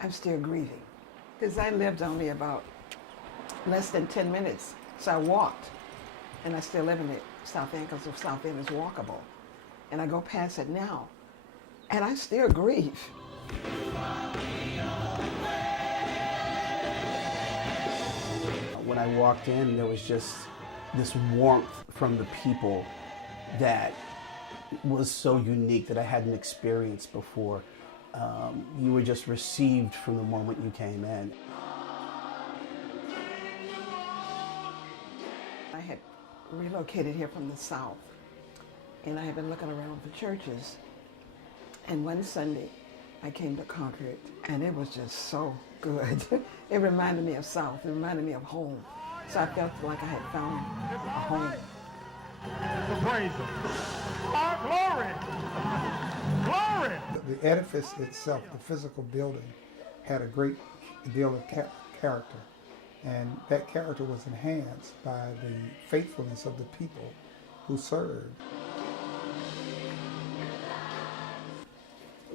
I'm still grieving because I lived only about less than 10 minutes. So I walked, and I still live in the South End because the South End is walkable. And I go past it now, and I still grieve. When I walked in, there was just this warmth from the people that was so unique that I hadn't experienced before. You were just received from the moment you came in. I had relocated here from the South, and I had been looking around for churches. And one Sunday, I came to Concord, and it was just so good. It reminded me of South. It reminded me of home. So I felt like I had found a home. Praise Him. Glory! Glory! The edifice itself, the physical building, had a great deal of character. And that character was enhanced by the faithfulness of the people who served.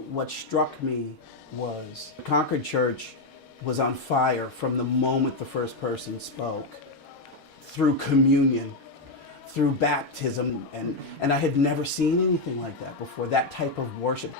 What struck me was Concord Church was on fire from the moment the first person spoke, through communion, through baptism, and I had never seen anything like that before, that type of worship.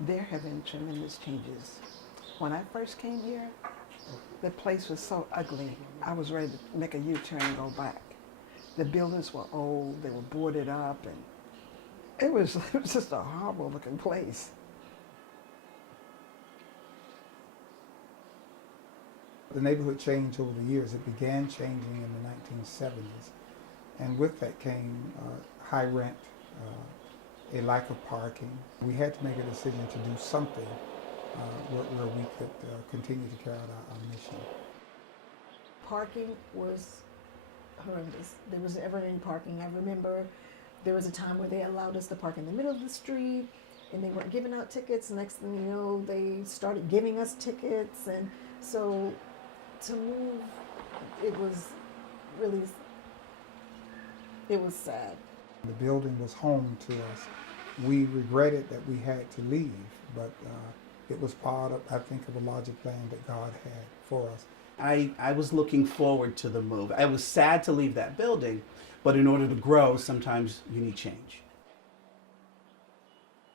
There have been tremendous changes. When I first came here, the place was so ugly. I was ready to make a U-turn and go back. The buildings were old, they were boarded up, and it was just a horrible looking place. The neighborhood changed over the years. It began changing in the 1970s. And with that came high rent, a lack of parking. We had to make a decision to do something where we could continue to carry out our mission. Parking was horrendous. There was never any parking. I remember there was a time where they allowed us to park in the middle of the street, and they weren't giving out tickets. Next thing you know, they started giving us tickets. And so to move, it was really, it was sad. The building was home to us. We regretted that we had to leave, but it was part of, I think, of a larger plan that God had for us. I was looking forward to the move. I was sad to leave that building, but in order to grow, sometimes you need change.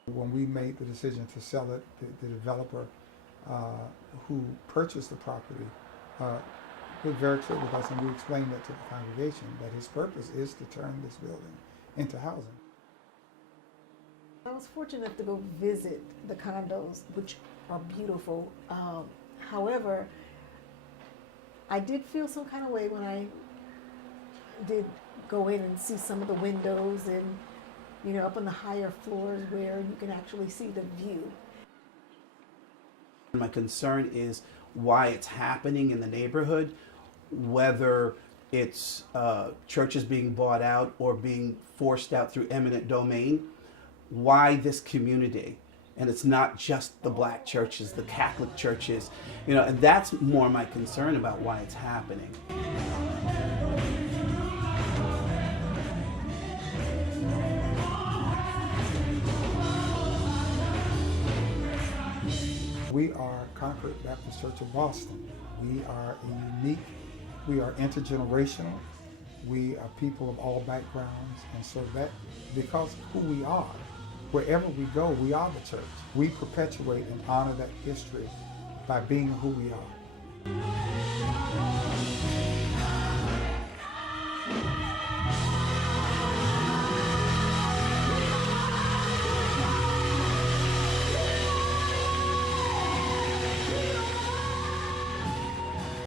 When we made the decision to sell it, the developer who purchased the property was very clear with us, and we explained that to the congregation, that his purpose is to turn this building into housing. I was fortunate enough to go visit the condos, which are beautiful. However, I did feel some kind of way when I did go in and see some of the windows and, you know, up on the higher floors where you can actually see the view. My concern is why it's happening in the neighborhood, whether it's churches being bought out or being forced out through eminent domain. Why this community? And it's not just the black churches, the Catholic churches, you know, and that's more my concern about why it's happening. We are Concord Baptist Church of Boston. We are unique, we are intergenerational, we are people of all backgrounds, and so that, because of who we are, wherever we go, we are the church. We perpetuate and honor that history by being who we are.